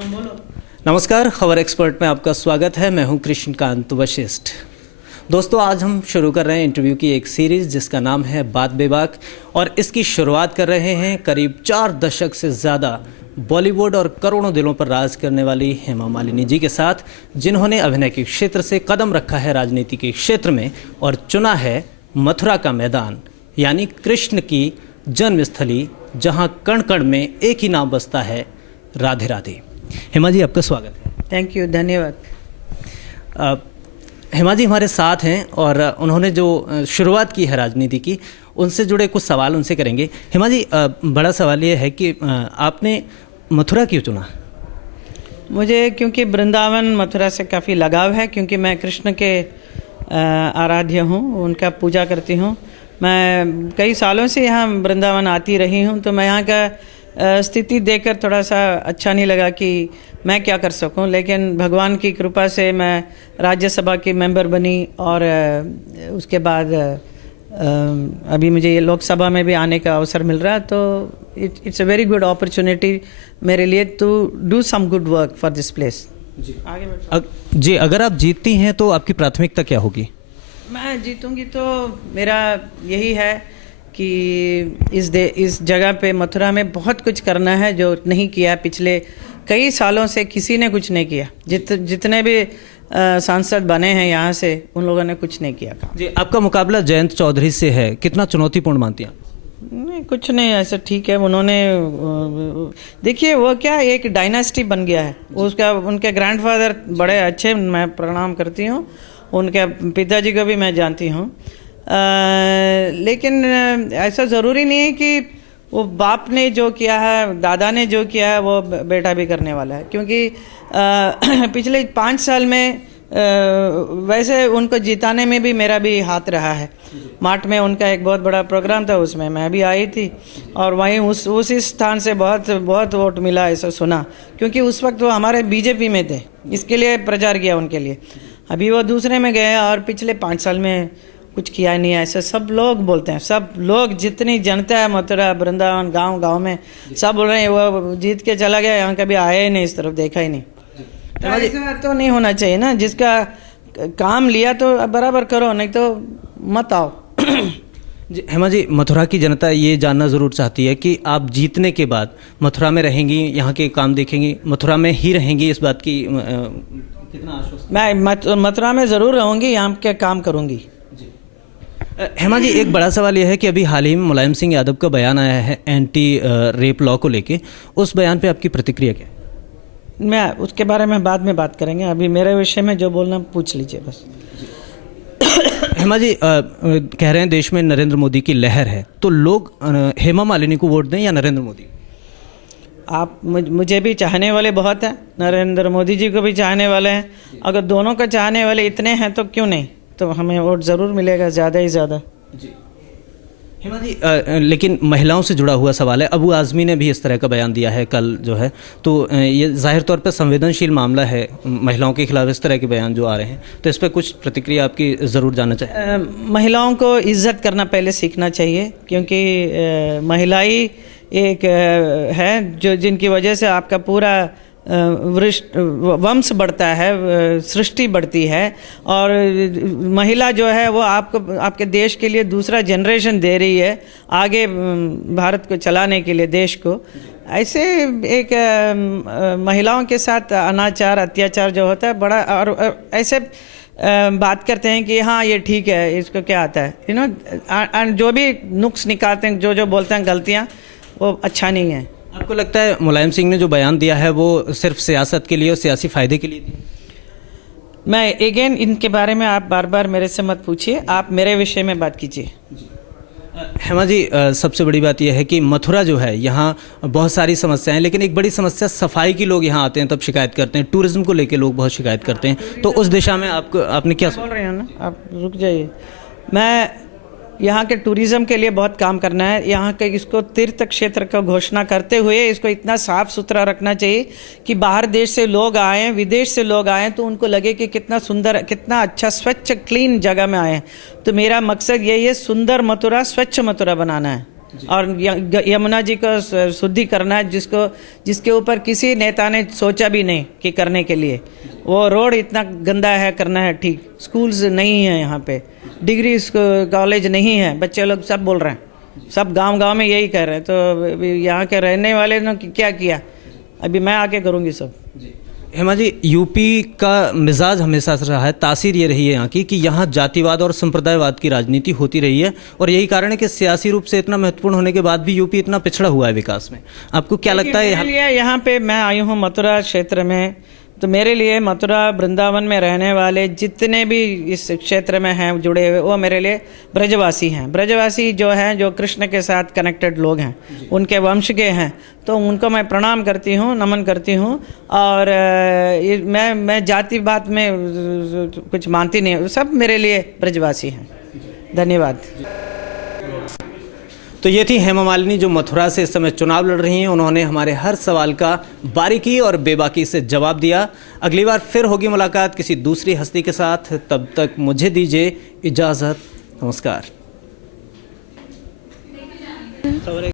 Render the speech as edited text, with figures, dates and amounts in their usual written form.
बोलो। नमस्कार, खबर एक्सपर्ट में आपका स्वागत है। मैं हूं कृष्णकांत वशिष्ठ। दोस्तों, आज हम शुरू कर रहे हैं इंटरव्यू की एक सीरीज़ जिसका नाम है बात बेबाक, और इसकी शुरुआत कर रहे हैं करीब 4 दशक से ज़्यादा बॉलीवुड और करोड़ों दिलों पर राज करने वाली हेमा मालिनी जी के साथ, जिन्होंने अभिनय के क्षेत्र से कदम रखा है राजनीति के क्षेत्र में और चुना है मथुरा का मैदान, यानी कृष्ण की जन्मस्थली, जहां कण कण में एक ही नाम बसता है, राधे राधे। हेमा जी, आपका स्वागत है। थैंक यू, धन्यवाद। हेमा जी हमारे साथ हैं और उन्होंने जो शुरुआत की है राजनीति की, उनसे जुड़े कुछ सवाल उनसे करेंगे। हेमा जी, बड़ा सवाल ये है कि आपने मथुरा क्यों चुना? मुझे क्योंकि वृंदावन मथुरा से काफ़ी लगाव है, क्योंकि मैं कृष्ण के आराध्य हूँ, उनका पूजा करती हूँ। मैं कई सालों से यहाँ वृंदावन आती रही हूँ, तो मैं यहाँ का स्थिति देखकर थोड़ा सा अच्छा नहीं लगा कि मैं क्या कर सकूं, लेकिन भगवान की कृपा से मैं राज्यसभा की मेंबर बनी और उसके बाद अभी मुझे ये लोकसभा में भी आने का अवसर मिल रहा है, तो it's a very good opportunity मेरे लिए to do some good work for this place. जी, अगर आप जीतती हैं तो आपकी प्राथमिकता क्या होगी? मैं जीतूंगी तो मेरा यही है कि इस जगह पे मथुरा में बहुत कुछ करना है जो नहीं किया। पिछले कई सालों से किसी ने कुछ नहीं किया। जितने भी सांसद बने हैं यहाँ से, उन लोगों ने कुछ नहीं किया काम। जी, आपका मुकाबला जयंत चौधरी से है, कितना चुनौतीपूर्ण मानती हैं? नहीं, कुछ नहीं, ऐसा ठीक है। उन्होंने देखिए, वो क्या एक डायनास्टी बन गया है उसका। उनके ग्रैंडफादर बड़े अच्छे, मैं प्रणाम करती हूँ, उनके पिताजी को भी मैं जानती हूँ। लेकिन ऐसा ज़रूरी नहीं है कि वो बाप ने जो किया है, दादा ने जो किया है, वो बेटा भी करने वाला है। क्योंकि पिछले 5 साल में वैसे उनको जिताने में भी मेरा भी हाथ रहा है। मार्ट में उनका एक बहुत बड़ा प्रोग्राम था, उसमें मैं भी आई थी और वहीं उसी स्थान से बहुत बहुत वोट मिला, ऐसा सुना। क्योंकि उस वक्त वो हमारे बीजेपी में थे, इसके लिए प्रचार किया उनके लिए। अभी वो दूसरे में गए और पिछले 5 साल में कुछ किया नहीं है, ऐसा सब लोग बोलते हैं। सब लोग, जितनी जनता है मथुरा, वृंदावन, गांव में, सब बोल रहे हैं वो जीत के चला गया, यहाँ कभी आया ही नहीं, इस तरफ देखा ही नहीं। तो ऐसा तो नहीं होना चाहिए ना। जिसका काम लिया तो बराबर करो, नहीं तो मत आओ। जी हेमा जी, मथुरा की जनता ये जानना ज़रूर चाहती है कि आप जीतने के बाद मथुरा में रहेंगी, यहाँ के काम देखेंगी, मथुरा में ही रहेंगी, इस बात की कितना आश्वस्त? मैं मथुरा में ज़रूर रहूँगी, यहाँ के काम करूँगी। हेमा जी, एक बड़ा सवाल यह है कि अभी हाल ही में मुलायम सिंह यादव का बयान आया है एंटी रेप लॉ को लेके। उस बयान पे आपकी प्रतिक्रिया क्या है? मैं उसके बारे में बाद में बात करेंगे, अभी मेरे विषय में जो बोलना पूछ लीजिए बस। हेमा जी, कह रहे हैं देश में नरेंद्र मोदी की लहर है, तो लोग हेमा मालिनी को वोट दें या नरेंद्र मोदी? आप मुझे भी चाहने वाले बहुत हैं, नरेंद्र मोदी जी को भी चाहने वाले हैं। अगर दोनों को चाहने वाले इतने हैं तो क्यों नहीं, तो हमें वोट ज़रूर मिलेगा, ज़्यादा ही ज़्यादा। जी हेमा जी, लेकिन महिलाओं से जुड़ा हुआ सवाल है। अबू आज़मी ने भी इस तरह का बयान दिया है कल जो है, तो ये जाहिर तौर पर संवेदनशील मामला है, महिलाओं के खिलाफ इस तरह के बयान जो आ रहे हैं, तो इस पर कुछ प्रतिक्रिया आपकी ज़रूर जानना चाहिए। महिलाओं को इज्जत करना पहले सीखना चाहिए, क्योंकि महिलाई एक है जो जिनकी वजह से आपका पूरा वंश बढ़ता है, सृष्टि बढ़ती है। और महिला जो है वो आपके देश के लिए दूसरा जनरेशन दे रही है आगे, भारत को चलाने के लिए, देश को। ऐसे एक महिलाओं के साथ अनाचार, अत्याचार जो होता है बड़ा, और ऐसे बात करते हैं कि हाँ ये ठीक है, इसको क्या आता है, यू नो, जो भी नुक्स निकालते हैं, जो बोलते हैं गलतियाँ, वो अच्छा नहीं है। आपको लगता है मुलायम सिंह ने जो बयान दिया है वो सिर्फ सियासत के लिए और सियासी फायदे के लिए दिया? मैं अगेन इनके बारे में आप बार बार मेरे से मत पूछिए, आप मेरे विषय में बात कीजिए। हेमा जी, सबसे बड़ी बात यह है कि मथुरा जो है, यहाँ बहुत सारी समस्याएं हैं, लेकिन एक बड़ी समस्या सफाई की, लोग यहाँ आते हैं तब शिकायत करते हैं, टूरिज्म को लेकर लोग बहुत शिकायत करते हैं, तो उस दिशा में आपने क्या बोल रहे हो ना, आप रुक जाइए। मैं यहाँ के टूरिज़्म के लिए बहुत काम करना है। यहाँ के इसको तीर्थ क्षेत्र का घोषणा करते हुए इसको इतना साफ़ सुथरा रखना चाहिए कि बाहर देश से लोग आएँ, विदेश से लोग आएँ, तो उनको लगे कि कितना सुंदर, कितना अच्छा, स्वच्छ, क्लीन जगह में आए हैं। तो मेरा मकसद यही है, सुंदर मथुरा, स्वच्छ मथुरा बनाना है। और यमुना जी को शुद्धि करना है, जिसके ऊपर किसी नेता ने सोचा भी नहीं कि करने के लिए। वो रोड इतना गंदा है, करना है ठीक। स्कूल्स नहीं है यहाँ पे, डिग्री कॉलेज नहीं है, बच्चे लोग सब बोल रहे हैं, सब गांव में यही कह रहे हैं। तो यहाँ के रहने वाले ने क्या किया, अभी मैं आके करूँगी सब। हेमा जी, यूपी का मिजाज हमेशा से रहा है, तासीर ये रही है यहाँ की कि यहाँ जातिवाद और संप्रदायवाद की राजनीति होती रही है, और यही कारण है कि सियासी रूप से इतना महत्वपूर्ण होने के बाद भी यूपी इतना पिछड़ा हुआ है विकास में। आपको क्या लगता है? यहाँ पे मैं आई हूँ मथुरा क्षेत्र में, तो मेरे लिए मथुरा वृंदावन में रहने वाले जितने भी इस क्षेत्र में हैं जुड़े हुए, वो मेरे लिए ब्रजवासी हैं। ब्रजवासी जो हैं, जो कृष्ण के साथ कनेक्टेड लोग हैं, उनके वंश के हैं, तो उनको मैं प्रणाम करती हूँ, नमन करती हूँ। और मैं जाति बात में कुछ मानती नहीं, सब मेरे लिए ब्रजवासी हैं। धन्यवाद। तो ये थी हेमा मालिनी, जो मथुरा से इस समय चुनाव लड़ रही हैं। उन्होंने हमारे हर सवाल का बारीकी और बेबाकी से जवाब दिया। अगली बार फिर होगी मुलाकात किसी दूसरी हस्ती के साथ, तब तक मुझे दीजिए इजाज़त। नमस्कार।